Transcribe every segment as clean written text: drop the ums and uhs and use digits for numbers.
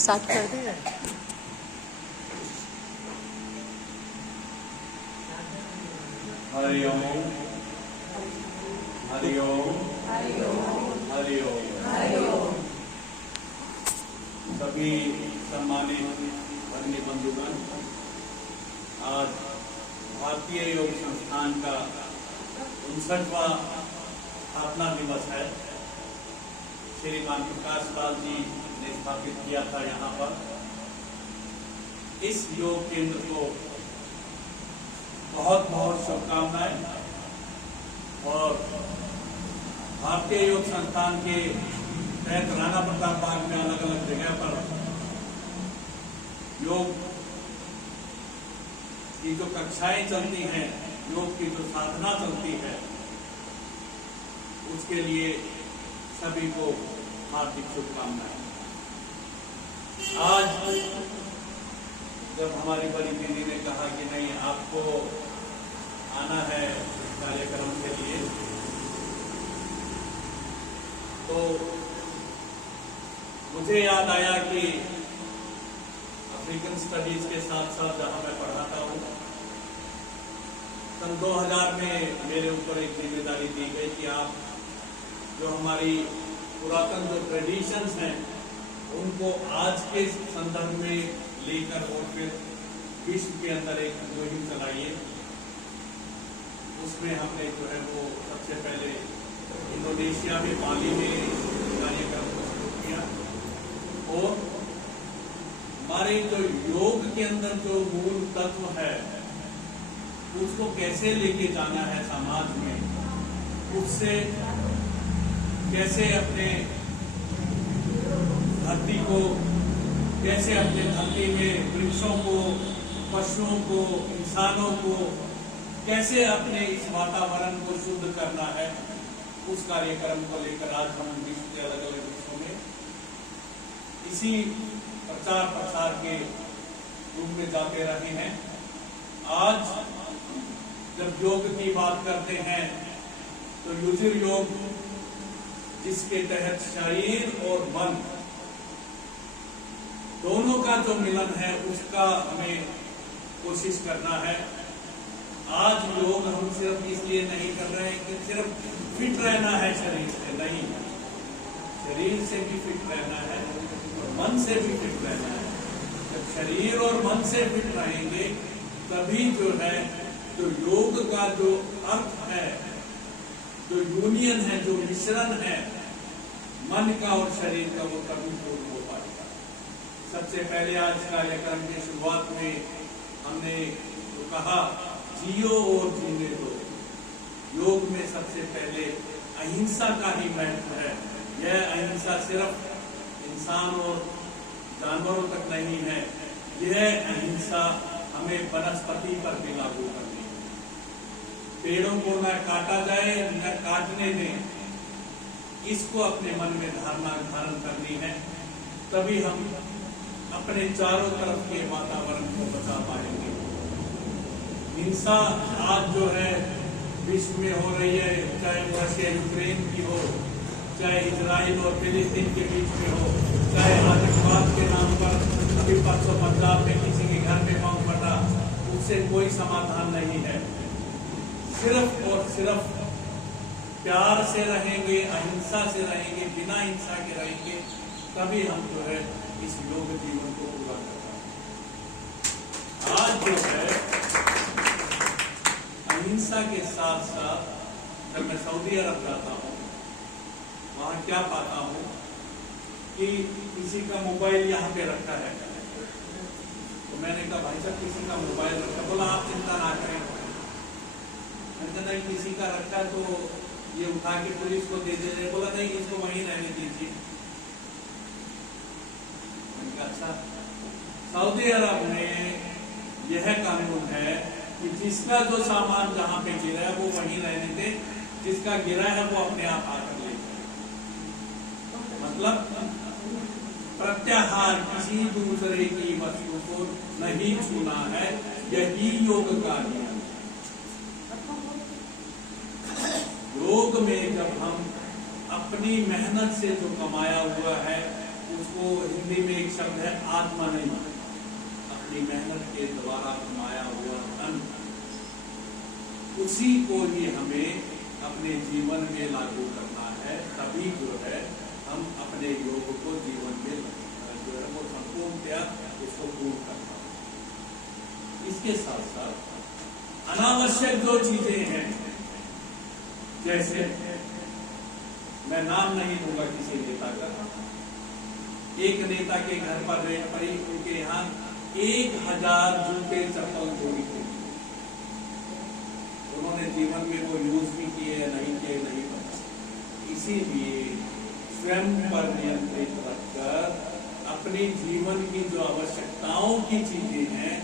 Start कर दे। हरि ओम, हरि ओम, हरि ओम। सभी सम्मानित भगिनी बंधुगण, आज भारतीय योग संस्थान का 59वां स्थापना दिवस है। श्रीमान प्रकाश लाल जी ने स्थापित किया था यहाँ पर। इस योग केंद्र को बहुत बहुत शुभकामनाएं। और भारतीय योग संस्थान के तहत राणा प्रताप बाग में अलग अलग जगह पर योग की जो कक्षाएं चलती हैं, योग की जो साधना चलती है, उसके लिए सभी को हार्दिक शुभकामनाएं। आज जब हमारी बड़ी दीदी ने कहा कि नहीं, आपको आना है कार्यक्रम के लिए, तो मुझे याद आया कि अफ्रीकन स्टडीज के साथ साथ जहां मैं पढ़ाता हूं, सन 2000 में मेरे ऊपर एक जिम्मेदारी दी गई कि आप जो हमारी पुरातन जो ट्रेडिशंस हैं उनको आज के संदर्भ में लेकर और फिर विश्व के अंदर एक मुहिम चलाइए। उसमें हमने जो है वो सबसे पहले इंडोनेशिया में बाली में कार्यक्रम को शुरू किया। और हमारे जो योग के अंदर जो मूल तत्व है उसको कैसे लेके जाना है समाज में, उससे कैसे अपने धरती को, कैसे अपने धरती में वृक्षों को, पशुओं को, इंसानों को कैसे अपने इस वातावरण को शुद्ध करना है, उस कार्यक्रम को लेकर आज हम विश्व के अलग अलग हिस्सों में इसी प्रचार प्रसार के रूप में जाते रहे हैं। आज जब योग की बात करते हैं तो युजिर योग, जिसके तहत शरीर और मन दोनों का जो मिलन है उसका हमें कोशिश करना है। आज योग हम सिर्फ इसलिए नहीं कर रहे हैं कि सिर्फ फिट रहना है शरीर से, नहीं, शरीर से भी फिट रहना है और मन से भी फिट रहना है। जब शरीर और मन से फिट रहेंगे तभी जो है, जो योग का जो अर्थ है, जो यूनियन है, जो मिश्रण है मन का और शरीर का, वो कभी पूर्ण हो पाएगा। सबसे पहले आज कार्यक्रम की शुरुआत में हमने तो कहा, जियो और जीने दो। योग में सबसे पहले अहिंसा का ही महत्व है। यह अहिंसा सिर्फ इंसान और जानवरों तक नहीं है, यह अहिंसा हमें वनस्पति पर भी लागू करनी है। पेड़ों को न काटा जाए, न काटने दें, इसको अपने मन में धारण करनी है। तभी हम अपने चारों तरफ के वातावरण को बचा पाएंगे। हिंसा आज जो है विश्व में हो रही है, चाहे रशिया यूक्रेन की हो, चाहे इजराइल और फिलिस्तीन के बीच में हो, चाहे आतंकवाद के नाम पर अभी परसों पंजाब में किसी के घर में बम फटा, उससे कोई समाधान नहीं है। सिर्फ और सिर्फ प्यार से रहेंगे, अहिंसा से रहेंगे, बिना हिंसा के रहेंगे, तभी हम जो है इस योग जीवन को पूरा कर पाएंगे। आज जो है अहिंसा के साथ साथ जब मैं सऊदी अरब जाता हूँ, वहां क्या पाता हूँ कि किसी का मोबाइल यहाँ पे रखा है, तो मैंने कहा भाई साहब किसी का मोबाइल रखा, बोला आप चिंता ना करें। मैंने कहा नहीं, किसी का रखा है तो ये उठा के पुलिस को दे दे। बोला नहीं, इसको वहीं रहने दीजिए। अच्छा, सऊदी अरब में यह कानून है कि जिसका जो सामान जहां पे गिरा है वो वहीं रहने दे, जिसका गिरा है वो अपने आप आकर ले जाए। मतलब प्रत्याहार, किसी दूसरे की वस्तु को नहीं छूना है, यही योग का नियम। योग में जब हम अपनी मेहनत से जो कमाया हुआ है उसको हिंदी में एक शब्द है आत्मनिर्भर, अपनी मेहनत के द्वारा कमाया हुआ धन, उसी को ही हमें अपने जीवन में लागू करना है। तभी जो है हम अपने योग को जीवन में जो है वो संपूर्णतया उसको पूर्ण करना है। इसके साथ साथ अनावश्यक जो चीजें हैं, जैसे मैं नाम नहीं लूंगा किसी नेता का, एक नेता के घर पर रेड पड़ी, उनके यहाँ 1000 जूते चप्पल चोरी थे। उन्होंने जीवन में वो यूज भी किए या नहीं किए नहीं पता। इसीलिए स्वयं पर नियंत्रित रखकर अपने जीवन की जो आवश्यकताओं की चीजें हैं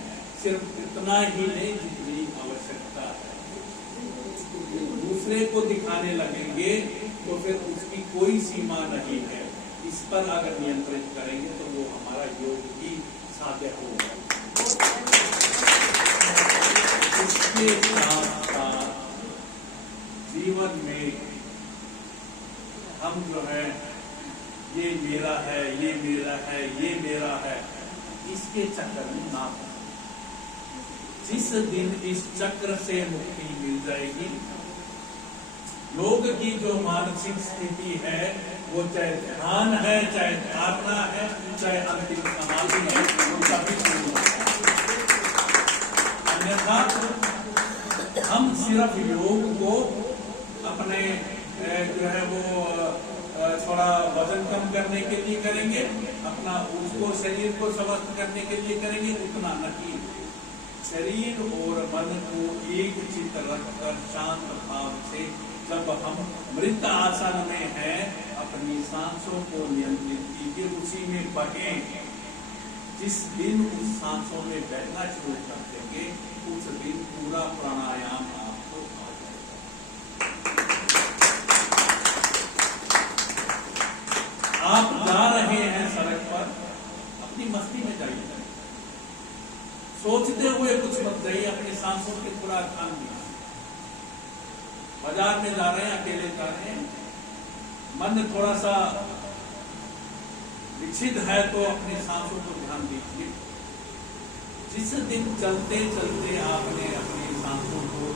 सिर्फ इतना ही नहीं जितनी आवश्यकता है। दूसरे को दिखाने लगेंगे तो फिर उसकी कोई सीमा नहीं है। इस पर अगर नियंत्रित करेंगे तो वो हमारा योग ही साध्य होगा। इसके साथ साथ जीवन में हम जो है ये मेरा है, ये मेरा है, ये मेरा है, इसके चक्कर में ना हो। जिस दिन इस चक्र से मुक्ति मिल जाएगी, योग की जो मानसिक स्थिति है वो चाहे ध्यान है, चाहे धारणा है, चाहे अंतिम समाधि है, वो सभी पूर्ण है। अन्यथा हम सिर्फ योग को अपने जो है वो थोड़ा वजन कम करने के लिए करेंगे, अपना उसको शरीर को स्वस्थ करने के लिए करेंगे, उतना नहीं। शरीर और मन को एक चित्त रखकर शांत भाव से जब हम मृत आसन में हैं, अपनी सांसों को नियंत्रित कीजिए, उसी में बहें। जिस दिन उस सांसों में बहना शुरू कर देंगे, उस दिन पूरा प्राणायाम आपको आ जाएगा। आप जा रहे हैं सड़क पर, अपनी मस्ती में जाइए, सोचते हुए कुछ मत जाइए, अपनी सांसों पे पूरा ध्यान दिया। बाजार में जा रहे हैं, अकेले जा रहे हैं, मन थोड़ा सा विक्षिप्त है तो अपनी सांसों को ध्यान दीजिए। जिस दिन चलते चलते आपने अपनी सांसों को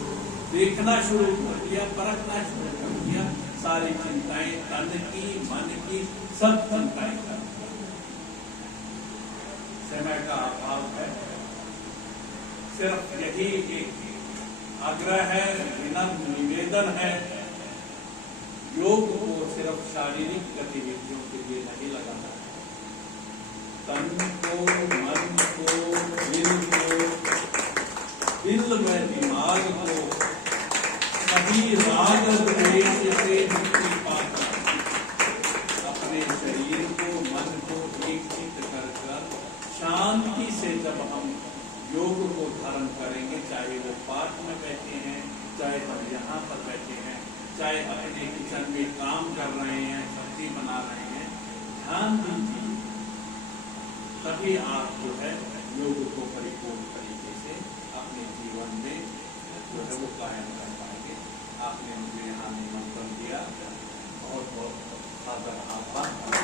देखना शुरू कर दिया, परखना शुरू कर दिया, सारी चिंताएं तन की मन की सब चिंताएं कर दिया। समय का अभाव है, सिर्फ यही एक आग्रह है, विनम्र निवेदन है, योग को सिर्फ शारीरिक गतिविधियों के लिए नहीं लगाना है। तन को, मन को, दिल में दिमाग को सभी राग द्वेष से मुक्ति पाकर अपने शरीर को, मन को एक चित्त कर शांति से जब हम योग को धारण करेंगे, चाहे वो पार्क में बैठे हैं, चाहे हम यहाँ पर बैठे हैं, चाहे अपने किचन में काम कर रहे हैं, सब्जी बना रहे हैं, ध्यान दीजिए। तभी आप जो है योग को परिपूर्ण तरीके से अपने जीवन में जो है वो कायम कर पाएंगे। आपने मुझे यहाँ निमंत्रण दिया, बहुत बहुत सादर आभार।